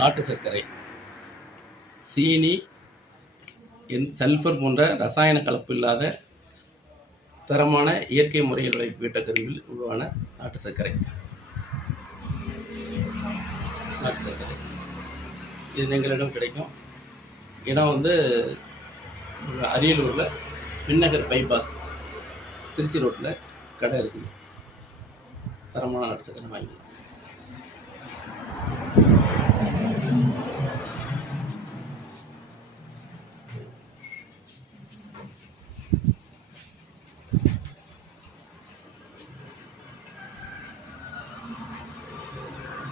நாட்டு சர்க்கரை, சீனி, சல்ஃபர் போன்ற ரசாயன கலப்பு இல்லாத தரமான இயற்கை முறையில் விளைவிக்கப்பட்ட கருவில் உருவான நாட்டு சர்க்கரை. இது எங்களிடம் கிடைக்கும். இடம் வந்து அரியலூரில் விண்ணகர் பைபாஸ், திருச்சி ரோட்டில் கடை இருக்குது. தரமான நாட்டு சர்க்கரை வாங்கிக்கலாம்.